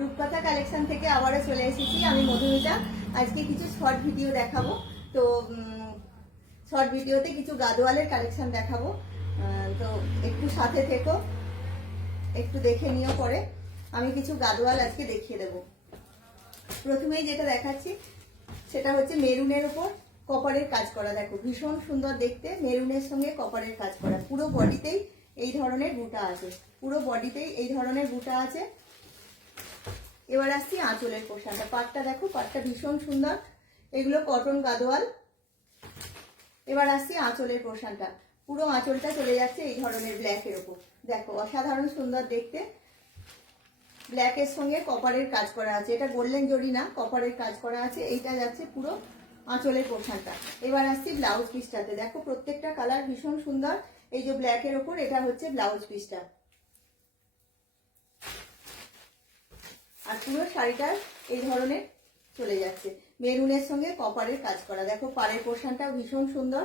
রূপকথা কালেকশন থেকে আবারও চলে এসেছি আমি মধুমিতা। আজকে কিছু শর্ট ভিডিও দেখাবো। তো শর্ট ভিডিওতে কিছু গাদোয়ালের কালেকশন দেখাবো। তো একটু সাথে থেকো, একটু দেখে নিও। পরে আমি কিছু গাদোয়াল আজকে দেখিয়ে দেব। প্রথমেই যেটা দেখাচ্ছি সেটা হচ্ছে মেরুনের উপর কপারের কাজ করা। দেখো ভীষণ সুন্দর দেখতে, মেরুনের সঙ্গে কপারের কাজ করা। পুরো বডিতেই এই ধরনের বুটা আছে, পুরো বডিতেই এই ধরনের বুটা আছে। এবার আসছি আঁচলের পোশাকটা। পাটটা দেখো, পাটটা ভীষণ সুন্দর, এগুলো কটন গাদোয়াল। এবার আসছি আঁচলের পোশাকটা। পুরো আঁচলটা চলে যাচ্ছে এই ধরনের ব্ল্যাকের উপর। দেখো অসাধারণ সুন্দর দেখতে, ব্ল্যাকের সঙ্গে কপারের কাজ করা আছে। এটা গোল্ডেন জরি না, কপারের কাজ করা আছে। এইটা যাচ্ছে পুরো আঁচলের পোশাকটা। এবার আসছি ব্লাউজ পিসটাতে। দেখো প্রত্যেকটা কালার ভীষণ সুন্দর। এই যে ব্ল্যাকের ওপর এটা হচ্ছে ব্লাউজ পিসটা, আর পুরো শাড়িটা এই ধরনের চলে যাচ্ছে মেরুনের সঙ্গে কপারের কাজ করা। দেখো পাড়ের পোর্শনটাও ভীষণ সুন্দর,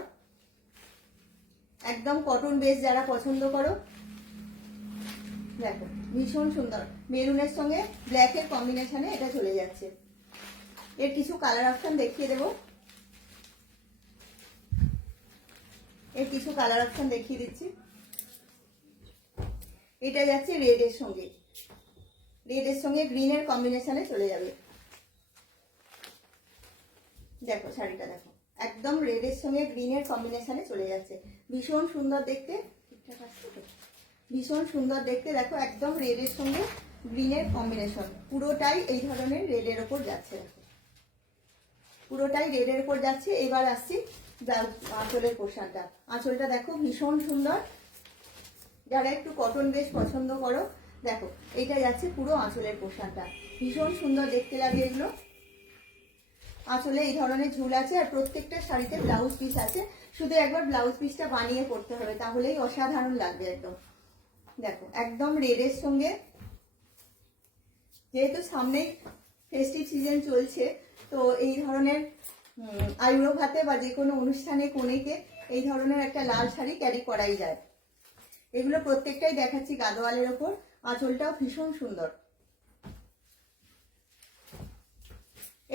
একদম কটন বেস যারা পছন্দ করো, দেখো ভীষণ সুন্দর মেরুনের সঙ্গে ব্ল্যাকের কম্বিনেশনে এটা চলে যাচ্ছে। এর কিছু কালার অপশন দেখিয়ে দেবো, এর কিছু কালার অপশন দেখিয়ে দিচ্ছি। এটা যাচ্ছে রেডের সঙ্গে, রেডের সঙ্গে গ্রিনের কম্বিনেশনে চলে যাবে। দেখো শাড়িটা দেখো, একদম রেডের সঙ্গে গ্রিনের কম্বিনেশনে চলে যাচ্ছে। ভীষণ সুন্দর দেখতে, ঠিকঠাক আসছে তো? ভীষণ সুন্দর দেখতে। দেখো একদম রেডের সঙ্গে গ্রিনের কম্বিনেশন, পুরোটাই এই ধরনের রেডের ওপর যাচ্ছে। দেখো পুরোটাই রেডের ওপর যাচ্ছে। এবার আসছি আঁচলের পোশাকটা। আঁচলটা দেখো ভীষণ সুন্দর, যারা একটু কটন বেশ পছন্দ করো, দেখো এইটা যাচ্ছে পুরো আঁচলের পোশাকটা। ভীষণ সুন্দর দেখতে লাগে এগুলো। আঁচলে এই ধরনের ঝুল আছে, আর প্রত্যেকটা শাড়িতে ব্লাউজ পিস আছে। শুধু একবার ব্লাউজ পিসটা বানিয়ে পড়তে হবে, তাহলেই অসাধারণ লাগবে একদম। দেখো একদম রেডের সঙ্গে, যেহেতু সামনেই ফেস্টিভ সিজন চলছে, তো এই ধরনের আইব্রো ভাতে বা যে কোনো অনুষ্ঠানে কনেকে এই ধরনের একটা লাল শাড়ি ক্যারি করাই যায়। এগুলো প্রত্যেকটাই দেখাচ্ছি গাদোয়ালের ওপর। আঁচলটাও ভীষণ সুন্দর।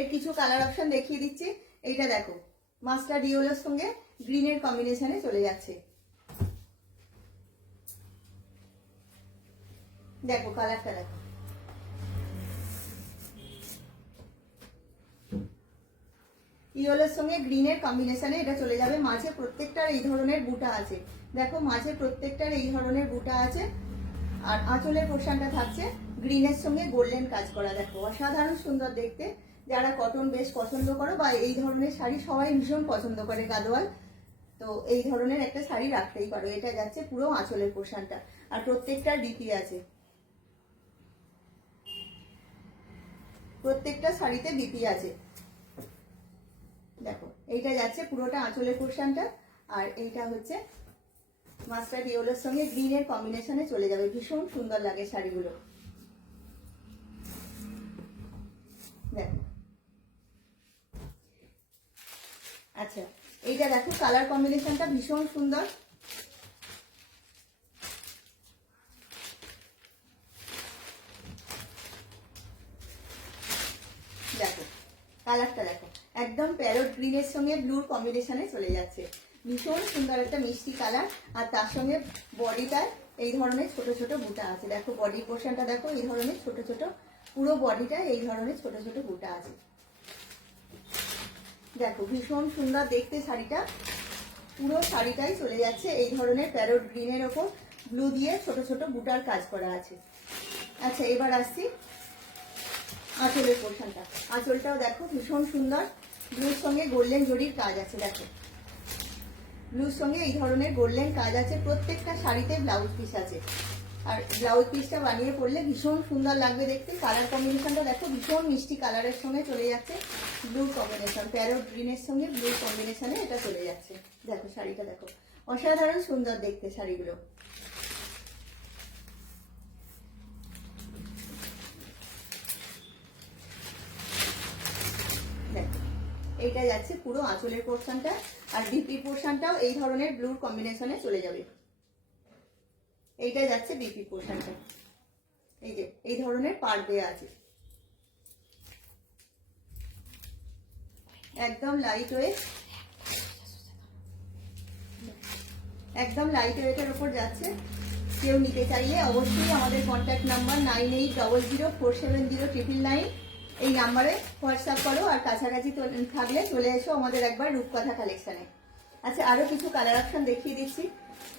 এর কিছু কালার অপশন দেখিয়ে দিচ্ছি। এইটা দেখো মাস্টার্ড ইয়েলোর সঙ্গে গ্রিনের কম্বিনেশনে চলে যাচ্ছে। দেখো কালারটা দেখো, ইয়েলোর সঙ্গে গ্রিনের কম্বিনেশনে এটা চলে যাবে। মাঝে প্রত্যেকটার এই ধরনের বুটা আছে। দেখো মাঝে প্রত্যেকটার এই ধরনের বুটা আছে, আর আঁচলের পোর্শনটা থাকছে গ্রিনের সঙ্গে গোল্ডেন কাজ করা। দেখো অসাধারণ সুন্দর দেখতে। যারা কটন বেশ পছন্দ করো বা এই ধরনের শাড়ি সবাই ভীষণ পছন্দ করে গাদোয়াল, তো এই ধরনের একটা শাড়ি রাখতেই পারো। এটা যাচ্ছে পুরো আঁচলের পোর্শনটা, আর প্রত্যেকটার বিপি আছে, প্রত্যেকটা শাড়িতে বিপি আছে। দেখো এইটা যাচ্ছে পুরোটা আঁচলের পোর্শনটা, আর এইটা হচ্ছে মাস্টার্ড ইয়েলোর সঙ্গে গ্রিনের কম্বিনেশনে চলে যাবে। ভীষণ সুন্দর লাগে শাড়িগুলো। দেখো আচ্ছা, এইটা দেখো কালার কম্বিনেশনটা ভীষণ সুন্দর। দেখো কালারটা দেখো, একদম প্যারট গ্রিনের সঙ্গে ব্লুর কম্বিনেশনে চলে যাচ্ছে। ভীষণ সুন্দর একটা মিষ্টি কালার, আর তার সঙ্গে বডিটায় এই ধরনের ছোট ছোট বুটা আছে। দেখো বডি পোর্শনটা দেখো, এই ধরনের ছোট ছোট, পুরো বডিটায় এই ধরনের ছোট ছোট বুটা আছে। দেখো ভীষণ সুন্দর দেখতে শাড়িটা, পুরো শাড়িটাই চলে যাচ্ছে এই ধরনের প্যারট গ্রিনের ওপর ব্লু দিয়ে ছোট ছোট বুটার কাজ করা আছে। আচ্ছা এবার আসছি আঁচলের পোর্শনটা। আঁচলটাও দেখো ভীষণ সুন্দর, ব্লুর সঙ্গে গোল্ডেন জরির কাজ আছে। দেখো ব্লুর সঙ্গে এই ধরনের গোল্ডেন কাজ আছে। প্রত্যেকটা শাড়িতে ব্লাউজ পিস আছে, আর ব্লাউজ পিসটা বানিয়ে পরলে ভীষণ সুন্দর লাগবে দেখতে। কালার কম্বিনেশনটা দেখো ভীষণ মিষ্টি কালারের সঙ্গে চলে যাচ্ছে ব্লু কম্বিনেশন, প্যারট গ্রিনের সঙ্গে ব্লু কম্বিনেশনে এটা চলে যাচ্ছে। দেখো শাড়িটা দেখো অসাধারণ সুন্দর দেখতে শাড়িগুলো। দেখো এইটা যাচ্ছে পুরো আঁচলের পোর্শনটা, আর বিপি পোর্শনটাও এই ধরনের ব্লুর কম্বিনেশনে চলে যাবে। এইটা যাচ্ছে বিপি পোর্শনটা, এই যে এই ধরনের পাড় দেওয়া আছে। একদম লাইট ওয়েট, একদম লাইট ওয়েটের উপর যাচ্ছে। কেউ নিতে চাইলে অবশ্যই আমাদের কন্ট্যাক্ট নাম্বার 9800470999 এই নাম্বারে হোয়াটসঅ্যাপ করো, আর কাছাকাছি থাকলে চলে এসো আমাদের একবার রূপকথা কালেকশনে। আচ্ছা, আরো কিছু কালার অপশন দেখিয়ে দিচ্ছি।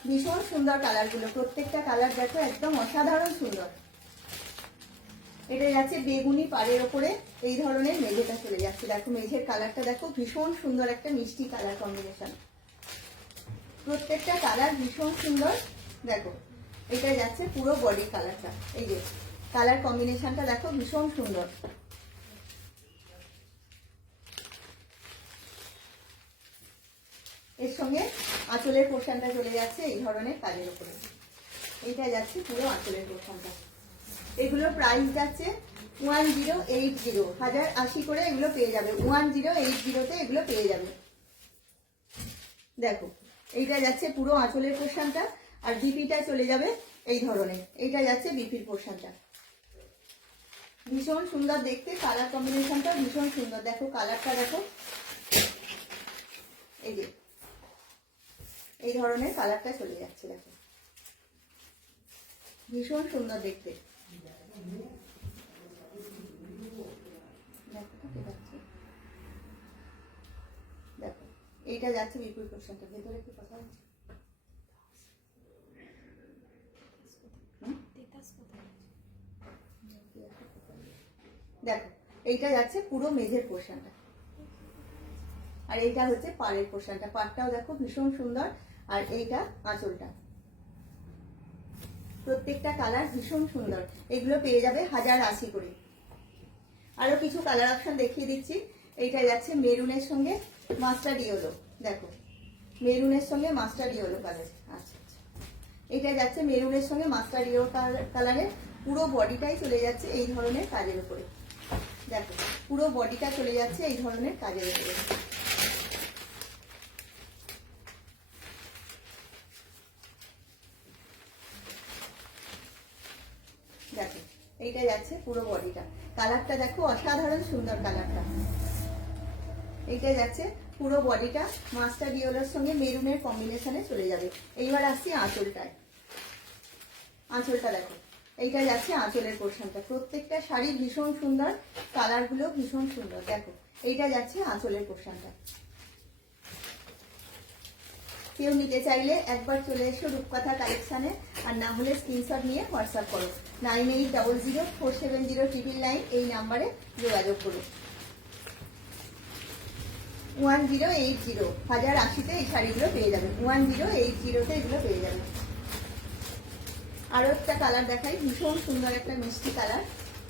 ভীষণ সুন্দর কালারগুলো, প্রত্যেকটা কালার দেখো একদম অসাধারণ সুন্দর। এটা যাচ্ছে বেগুনি পাড়ের ওপরে এই ধরনের মেঝেটা চলে যাচ্ছে। দেখো মেঝের কালারটা দেখো, ভীষণ সুন্দর একটা মিষ্টি কালার কম্বিনেশন। প্রত্যেকটা কালার ভীষণ সুন্দর। দেখো এটা যাচ্ছে পুরো বডি কালারটা, এই যে কালার কম্বিনেশনটা দেখো ভীষণ সুন্দর। এর সঙ্গে আঁচলের পোর্শনটা চলে যাচ্ছে এই ধরনের কাজের উপরে। এইটা যাচ্ছে পুরো আঁচলের পোর্শনটা। এগুলো প্রাইস যাচ্ছে 1080, 1080 করে এগুলো পেয়ে যাবে। 1080-তে এগুলো পেয়ে যাবে। দেখো এইটা যাচ্ছে পুরো আঁচলের পোর্শনটা, আর বিপিটা চলে যাবে এই ধরনের। এইটা যাচ্ছে বিপির পোর্শনটা। ভীষণ সুন্দর দেখতে, কালার কম্বিনেশনটা ভীষণ সুন্দর। দেখো কালারটা দেখো, এই যে এই ধরনের কালারটা চলে যাচ্ছে। দেখো ভীষণ সুন্দর দেখতে। দেখো এইটা যাচ্ছে বিপুল পোর্শনটা। ভেতরে কি কথা হচ্ছে? দেখো এইটা যাচ্ছে পুরো মেঝের পোর্শনটা, আর এইটা হচ্ছে পাড়ের পোর্শনটা। পাড়টাও দেখো ভীষণ সুন্দর, আর এইটা আঁচলটা। প্রত্যেকটা কালার ভীষণ সুন্দর। এগুলো পেয়ে যাবে 1080 করে। আরো কিছু কালার অপশন দেখিয়ে দিচ্ছি। এইটা যাচ্ছে মেরুনের সঙ্গে মাস্টার্ড ইয়েলো। দেখো মেরুনের সঙ্গে মাস্টার্ড ইয়েলো কালার। আচ্ছা আচ্ছা, এইটা যাচ্ছে মেরুনের সঙ্গে মাস্টার্ড ইয়েলো কালারের। পুরো বডিটাই চলে যাচ্ছে এই ধরনের কাজের উপরে। দেখো পুরো বডিটা চলে যাচ্ছে এই ধরনের কাজের উপরে। দেখো এইটা যাচ্ছে পুরো বডিটা। কালারটা দেখো অসাধারণ সুন্দর কালারটা। এইটা যাচ্ছে পুরো বডিটা মাস্টার্ড ইয়েলোর সঙ্গে মেরুনের কম্বিনেশনে চলে যাবে। এইবার আসছি আঁচলটায়। আঁচলটা দেখো, এইটা যাচ্ছে আঁচলের পোর্শনটা। প্রত্যেকটা শাড়ি ভীষণ সুন্দর, কালারগুলো ভীষণ সুন্দর। দেখো এইটা যাচ্ছে আঁচলের পোর্শনটা। কেউ নিতে চাইলে একবার চলে এসো রূপকথা কালেকশনে, আর না হলে স্ক্রিনশট নিয়ে হোয়াটসঅ্যাপ করো। 9800470999 এই নাম্বারে যোগাযোগ করো। 1080, 1080-তে এই শাড়িগুলো পেয়ে যাবে। 1080-তে এগুলো পেয়ে যাবে। আরো একটা কালার দেখাই, ভীষণ সুন্দর একটা মিষ্টি কালার।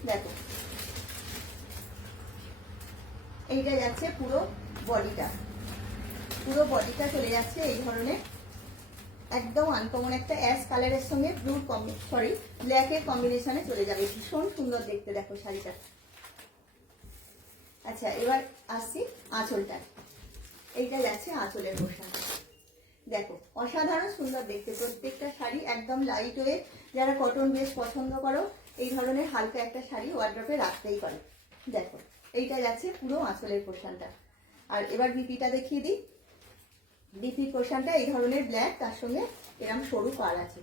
দেখো এইটা যাচ্ছে পুরো বডিটা। পুরো বডিটা চলে যাচ্ছে এই ধরনের একদম আনকমন একটা অ্যাশ কালারের সঙ্গে ব্ল্যাকের কম্বিনেশনে চলে যাবে। ভীষণ সুন্দর দেখতে দেখো শাড়িটা। আচ্ছা এবার আসছি আঁচলটা। এইটা যাচ্ছে আঁচলের পোর্শন। দেখো অসাধারণ সুন্দর দেখতে। প্রত্যেকটা শাড়ি একদম লাইট ওয়েট। যারা কটন বেশ পছন্দ করো, এই ধরনের হালকা একটা শাড়ি ওয়ার্ড্রপে রাখতেই পারো। দেখো এইটা যাচ্ছে পুরো আঁচলের পোর্শনটা। আর এবার বিপিটা দেখিয়ে দিই। বিপি পোর্শনটা এই ধরনের ব্ল্যাক, তার সঙ্গে এরকম সরু পাড় আছে।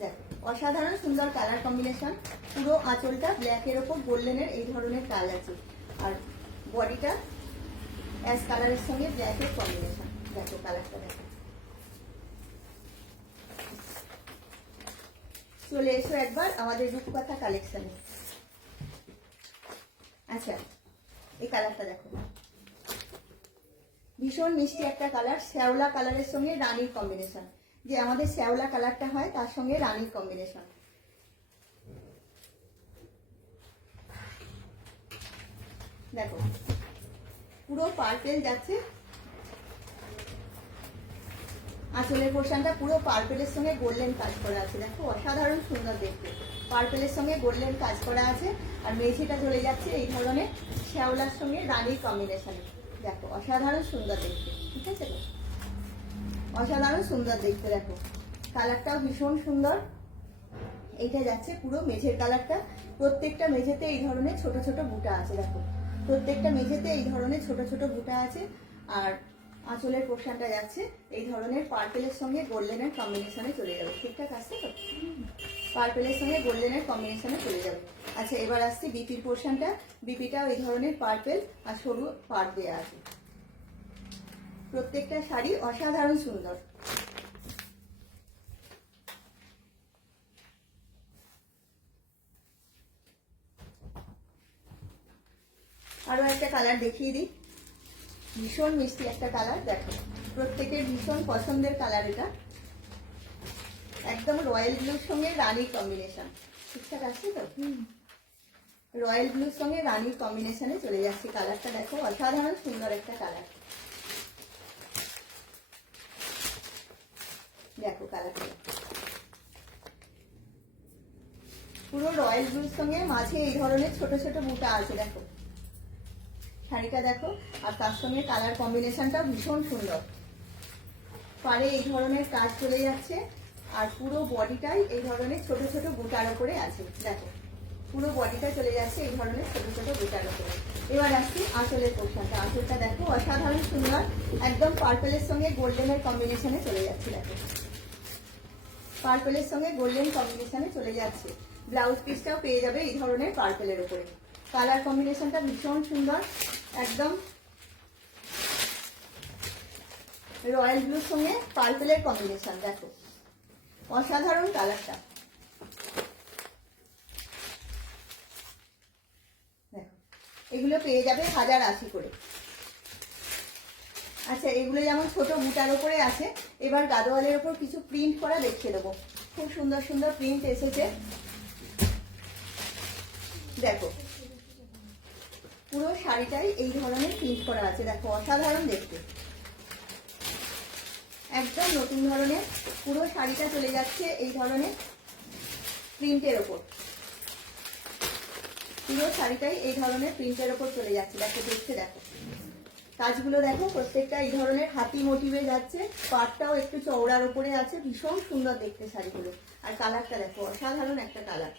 দেখো অসাধারণ সুন্দর কালার কম্বিনেশন। পুরো আঁচলটা ব্ল্যাকের ওপর গোল্ডেনের এই ধরনের কাল আছে, আর বডিটা অ্যাশ কালারের সঙ্গে ব্ল্যাকের কম্বিনেশন। দেখো কালারটা দেখো। চলে এসো একবার আমাদের রূপকথা কালেকশনে। আচ্ছা এই কালারটা দেখো, ভীষণ মিষ্টি একটা কালার। শ্যাওলা কালারের সঙ্গে রানীর কম্বিনেশন। যে আমাদের শ্যাওলা কালারটা হয় তার সঙ্গে রানীর কম্বিনেশন। দেখো পুরো পার্পেল যাচ্ছে। আঁচলের পোর্শনটা পুরো পার্পেলের সঙ্গে গোল্ডেন কাজ করা আছে। দেখো অসাধারণ সুন্দর দেখতে। পার্পেলের সঙ্গে গোল্ডেন কাজ করা আছে, আর মেঝেটা চলে যাচ্ছে এই ধরনের শ্যাওলার সঙ্গে রানীর কম্বিনেশনে। দেখো অসাধারণ সুন্দর দেখতে। ঠিক আছে, অসাধারণ সুন্দর দেখতে। দেখো কালারটাও ভীষণ সুন্দর। এইটা যাচ্ছে পুরো মেঝের কালারটা। প্রত্যেকটা মেঝেতে এই ধরনের ছোট ছোট বুটা আছে। দেখো প্রত্যেকটা মেঝেতে এই ধরনের ছোট ছোট বুটা আছে। আর আঁচলের পোর্শনটা যাচ্ছে এই ধরনের পার্পেলের সঙ্গে গোল্ডেনের কম্বিনেশনে চলে যাবে। ঠিকঠাক আসছে তো? পার্পেলের সঙ্গে গোল্ডেনের কম্বিনেশনে চলে যাবে। আচ্ছা, এবার আসছে বিপির পোর্শনটা। বিপিটাও এই ধরনের পার্পেল আর সরু পাড় দেওয়া আছে। প্রত্যেকটা শাড়ি অসাধারণ সুন্দর। আরো একটা কালার দেখিয়ে দিই, ভীষণ মিষ্টি একটা কালার। দেখো, প্রত্যেকের ভীষণ পছন্দের কালার এটা। একদম রয়্যাল ব্লুর সঙ্গে রানীর কম্বিনেশন। ঠিকঠাক আছে তো? রয়্যাল ব্লুর সঙ্গে রানীর কম্বিনেশনে চলে যাচ্ছে। কালারটা দেখো, অসাধারণ সুন্দর একটা কালার। দেখো কালারটা পুরো রয়্যাল ব্লুর সঙ্গে মাঝে এই ধরনের ছোট ছোট বুটা আছে। দেখো শাড়িটা দেখো, আর তার সঙ্গে কালার কম্বিনেশনটা ভীষণ সুন্দর। পাড়ে এই ধরনের কাজ চলে যাচ্ছে, আর পুরো বডিটাই এই ধরনের ছোট ছোট বুটার উপরে আছে। দেখো পুরো বডিটা চলে যাচ্ছে এই ধরনের ছোট ছোট বুটার উপরে। এবার আসছি আঁচলের পোর্শনটা। আঁচলটা দেখো অসাধারণ সুন্দর, একদম পার্পেলের সঙ্গে গোল্ডেনের কম্বিনেশনে চলে যাচ্ছে। দেখো পার্পেলের সঙ্গে গোল্ডেন কম্বিনেশনে চলে যাচ্ছে। ব্লাউজ পিসটাও পেয়ে যাবে এই ধরনের পার্পেলের উপরে। কালার কম্বিনেশনটা ভীষণ সুন্দর, একদম রয়্যাল ব্লুর সঙ্গে পার্পেলের কম্বিনেশন। দেখো অসাধারণ কালারটা। দেখো এগুলো পেয়ে যাবে 1080 করে। আচ্ছা, এগুলো যেমন ছোট বুটার উপরে আছে, এবার গাদোয়ালের উপর কিছু প্রিন্ট করা দেখিয়ে দেবো। খুব সুন্দর সুন্দর প্রিন্ট এসেছে। দেখো পুরো শাড়িটাই এই ধরনের প্রিন্ট করা আছে। দেখো অসাধারণ দেখতে, একদম নতুন ধরনের। পুরো শাড়িটা চলে যাচ্ছে এই ধরনের প্রিন্টের ওপর। পুরো শাড়িটাই এই ধরনের প্রিন্টের ওপর চলে যাচ্ছে। দেখো দেখতে, দেখো কাজগুলো দেখো, প্রত্যেকটা এই ধরনের হাতি মোটিভে যাচ্ছে। পাটটাও একটু চওড়ার উপরে আছে, ভীষণ সুন্দর দেখতে শাড়িগুলো। আর কালারটা দেখো অসাধারণ একটা কালার।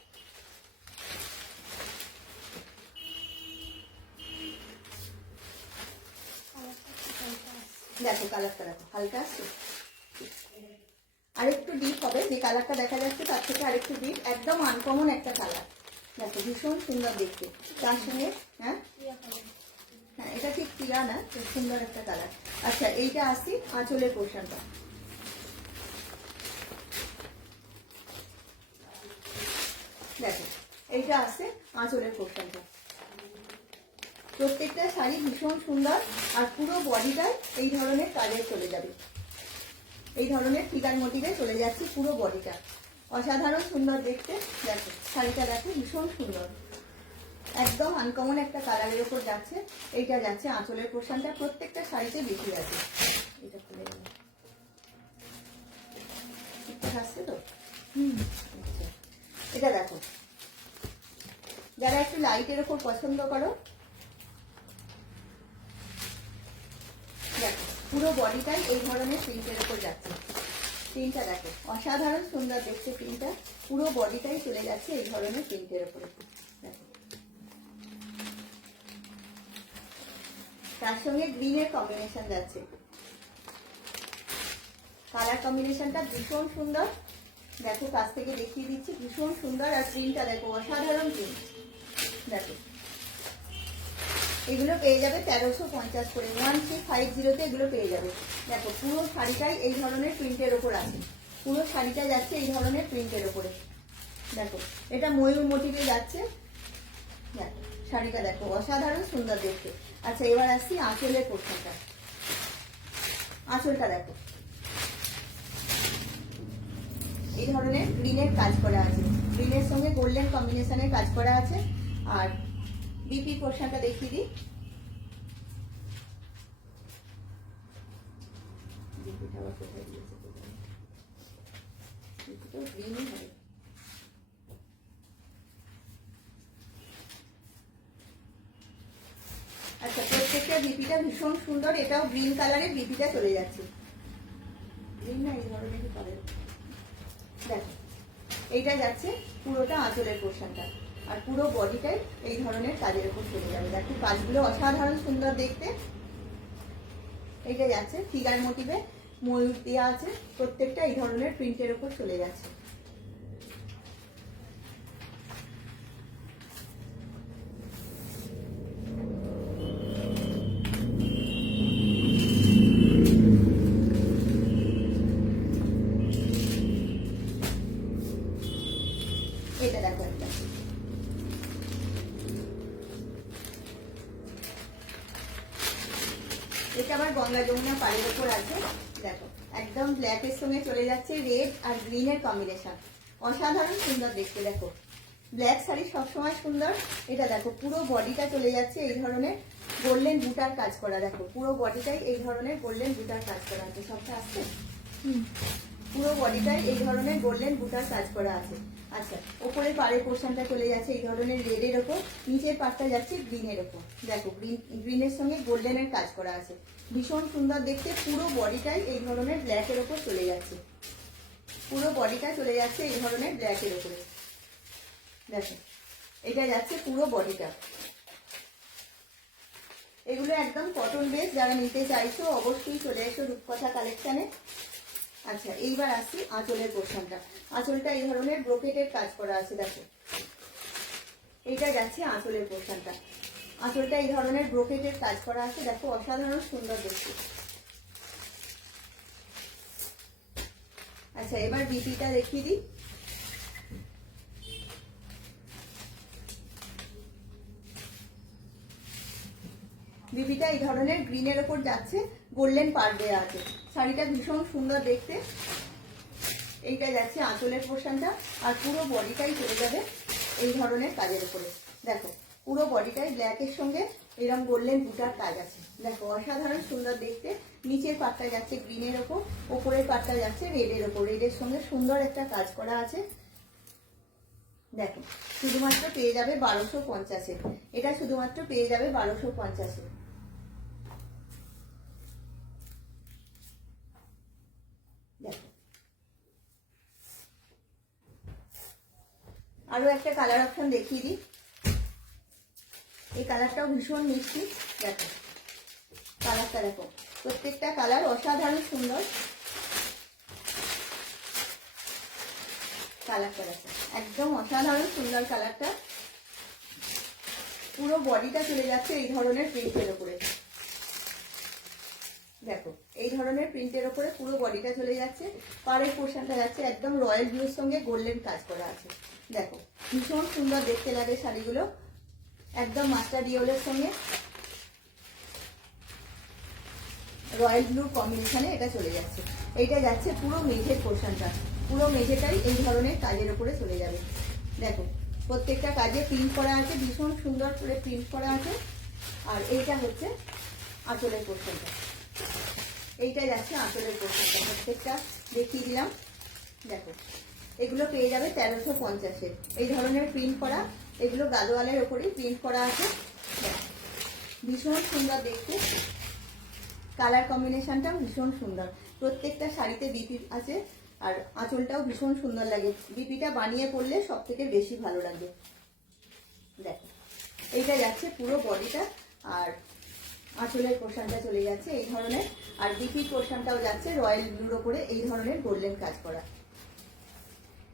দেখো কালারটা দেখো, হালকা আসছে, আরেকটু ডিপ হবে। যে কালারটা দেখা যাচ্ছে তার থেকে আরেকটু ডিপ, একদম আনকমন একটা কালার। দেখো ভীষণ সুন্দর দেখতে। তার সঙ্গে হ্যাঁ হ্যাঁ, এটা ঠিক টিয়া না, খুব সুন্দর একটা কালার। আচ্ছা, এইটা আসি আঁচলের পোর্শনটা। দেখো এইটা আছে আঁচলের পোর্শনটা। প্রত্যেকটা শাড়ি ভীষণ সুন্দর, আর পুরো বডিটাই এই ধরনের কাজে চলে যাবে। এই ধরনের ফিগার মোটিভে চলে যাচ্ছে পুরো বডিটা, অসাধারণ সুন্দর দেখতে। দেখো শাড়িটা দেখো ভীষণ সুন্দর, একদম আনকমন একটা কালারের উপর যাচ্ছে। এইটা যাচ্ছে আঁচলের পোর্শনটা। প্রত্যেকটা শাড়িতে বেশি আছে। এটা খুলে গেল, ঠিকঠাক আসছে তো? আচ্ছা, এটা দেখো, যারা একটু লাইটের ওপর পছন্দ করো, দেখো পুরো বডিটাই এই ধরনের প্রিন্টের ওপর যাচ্ছে। প্রিন্টটা দেখো অসাধারণ সুন্দর দেখতে। প্রিন্টটা পুরো বডিটাই চলে যাচ্ছে এই ধরনের প্রিন্টের ওপরে। দেখো তার সঙ্গে গ্রিনের কম্বিনেশন যাচ্ছে। কালার কম্বিনেশনটা ভীষণ সুন্দর। দেখো কাছ থেকে দেখিয়ে দিচ্ছি, ভীষণ সুন্দর। আর প্রিন্টটা দেখো অসাধারণ প্রিন্ট। দেখো এগুলো পেয়ে যাবে 1350 করে, 1350-তে এগুলো পেয়ে যাবে। দেখো পুরো শাড়িটাই এই ধরনের প্রিন্টের ওপর আছে। পুরো শাড়িটা যাচ্ছে এই ধরনের প্রিন্টের ওপরে। দেখো এটা ময়ূর মোটিভে যাচ্ছে। দেখো শাড়িটা দেখো অসাধারণ সুন্দর দেখতে। আচ্ছা, এবার আসছি আঁচলের পোর্শনটা। আঁচলটা দেখো এই ধরনের গ্রিনের কাজ করা আছে। গ্রিনের সঙ্গে গোল্ডেন কম্বিনেশনের কাজ করা আছে। আর বিপি পোর্শনটা দেখিয়ে দিই। বিপিটা আবার কোথায় দিয়েছে? বিপিটাও গ্রিনই হবে। আচ্ছা, প্রত্যেকটা বিপিটা ভীষণ সুন্দর। এটাও গ্রিন কালারের বিপিটা চলে যাচ্ছে। গ্রিন না এই ধরনের কালার। দেখো এইটা যাচ্ছে পুরোটা আঁচলের পোর্শনটা। আর পুরো বডিটাই এই ধরনের কাজের উপর চলে যাবে। দেখো কাজগুলো অসাধারণ সুন্দর দেখতে। এইটা যাচ্ছে ফিগার মোটিভে, ময়ূর দেওয়া আছে, প্রত্যেকটা এই ধরনের প্রিন্টের উপর চলে যাচ্ছে। এটা দেখো একটা, এটা আবার গঙ্গা যমুনা পাড়ের উপর আছে। দেখো একদম ব্ল্যাকের সঙ্গে চলে যাচ্ছে রেড আর গ্রিনের কম্বিনেশন, অসাধারণ সুন্দর দেখতে। দেখো ব্ল্যাক শাড়ি সবসময় সুন্দর। এটা দেখো পুরো বডিটা চলে যাচ্ছে এই ধরনের গোল্ডেন বুটার কাজ করা। দেখো পুরো বডিটাই এই ধরনের গোল্ডেন বুটার কাজ করা আছে। সবটা আসছে, পুরো বডিটাই এই ধরনের গোল্ডেন বুটার কাজ করা আছে। আচ্ছা, ওপরে পাড়ের পোর্শনটা চলে যাচ্ছে এই ধরনের রেডের ওপর, নিচের পাটটা যাচ্ছে গ্রিনের ওপর। দেখো গ্রিনের সঙ্গে গোল্ডেনের কাজ করা আছে, ভীষণ সুন্দর দেখতে। পুরো বডিটাই এই ধরনের ব্ল্যাকের ওপর চলে যাচ্ছে, পুরো বডিটা চলে যাচ্ছে এই ধরনের ব্ল্যাকের ওপরে। দেখো এটা যাচ্ছে পুরো বডিটা। এগুলো একদম কটন বেস, যারা নিতে চাইছো অবশ্যই চলে এসো রূপকথা কালেকশনে। আচ্ছা, এইবার আসছি আঁচলের পোর্শনটা। আঁচলটা এই ধরনের ব্রোকেটের কাজ করা আছে। দেখো এইটা যাচ্ছে আঁচলের পোর্শনটা। আঁচলটা এই ধরনের ব্রোকেটের কাজ করা আছে। দেখো অসাধারণ সুন্দর দেখতে। আচ্ছা, এবার বিপিটা দেখিয়ে দিই। বিপিটা এই ধরনের গ্রিনের ওপর যাচ্ছে, গোল্ডেন পাড় দেওয়া আছে। শাড়িটা ভীষণ সুন্দর দেখতে। এইটা যাচ্ছে আঁচলের পোর্শনটা, আর পুরো বডিটাই চলে যাবে এই ধরনের কাজের উপরে। দেখো পুরো বডিটাই ব্ল্যাকের সঙ্গে এরকম গোল্ডেন বুটার কাজ আছে। দেখো অসাধারণ সুন্দর দেখতে। নিচের পাটটা যাচ্ছে গ্রিনের ওপর, ওপরের পাটটা যাচ্ছে রেডের ওপর। রেডের সঙ্গে সুন্দর একটা কাজ করা আছে। দেখো শুধুমাত্র পেয়ে যাবে 1250-এ। এটা শুধুমাত্র পেয়ে যাবে 1250-এ। দেখো আরো একটা কালার অপশন দেখিয়ে দিই। এই কালারটাও ভীষণ মিষ্টি। দেখো কালারটা, দেখো প্রত্যেকটা কালার অসাধারণ সুন্দর। কালারটা দেখো একদম অসাধারণ সুন্দর কালারটা। পুরো বডিটা চলে যাচ্ছে এই ধরনের প্রিন্টের উপরে। দেখো এই ধরনের প্রিন্টের উপরে পুরো বডিটা চলে যাচ্ছে। পাড়ের পোর্শনটা যাচ্ছে একদম রয়্যাল ব্লুর সঙ্গে গোল্ডেন কাজ করা আছে। দেখো ভীষণ সুন্দর দেখতে লাগে শাড়িগুলো, একদম মাস্টার ডিওলের সঙ্গে রয়্যাল ব্লু কম্বিনেশনে এটা চলে যাচ্ছে। এইটা যাচ্ছে পুরো মেঝের পোর্শনটা, পুরো মেঝেটাই এই ধরনের কাজের উপরে চলে যাবে। দেখো প্রত্যেকটা কাজে প্রিন্ট করা আছে, ভীষণ সুন্দর করে প্রিন্ট করা আছে। আর এইটা হচ্ছে আঁচলের পোর্শনটা। এইটা যাচ্ছে আঁচলের পোর্শনটা, প্রত্যেকটা দেখিয়ে দিলাম। দেখো এগুলো পেয়ে যাবে 1350-এ। এই ধরনের প্রিন্ট করা, এগুলো গাদোয়ালের ওপরেই প্রিন্ট করা আছে। ভীষণ সুন্দর দেখতে, কালার কম্বিনেশনটাও ভীষণ সুন্দর। প্রত্যেকটা শাড়িতে বিপি আছে, আর আঁচলটাও ভীষণ সুন্দর লাগে। বিপিটা বানিয়ে পরলে সব থেকে বেশি ভালো লাগবে। দেখো এইটা যাচ্ছে পুরো বডিটা, আর আঁচলের পোর্শনটা চলে যাচ্ছে এই ধরনের, আর বিপি পোর্শনটাও যাচ্ছে রয়্যাল ব্লুর ওপরে এই ধরনের গোল্ডেন কাজ করা।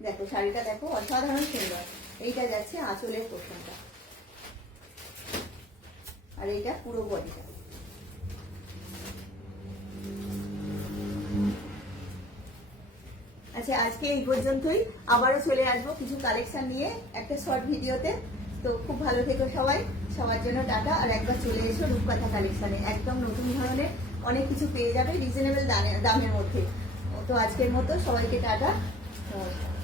দেখো শাড়িটা দেখো অসাধারণ সুন্দর। এইটা যাচ্ছে আঁচলের পোর্শনটা, আর এইটা পুরো বডিটা। আচ্ছা, আজকে এই পর্যন্তই। আবারও চলে আসবো কিছু কালেকশন নিয়ে একটা শর্ট ভিডিওতে। তো খুব ভালো থেকো সবাই, সবার জন্য টাটা। আর একবার চলে এসো রূপকথা কালেকশনে, একদম নতুন ধরনের অনেক কিছু পেয়ে যাবে রিজনেবল দামের মধ্যে। তো আজকের মতো সবাইকে টাটা, নমস্কার।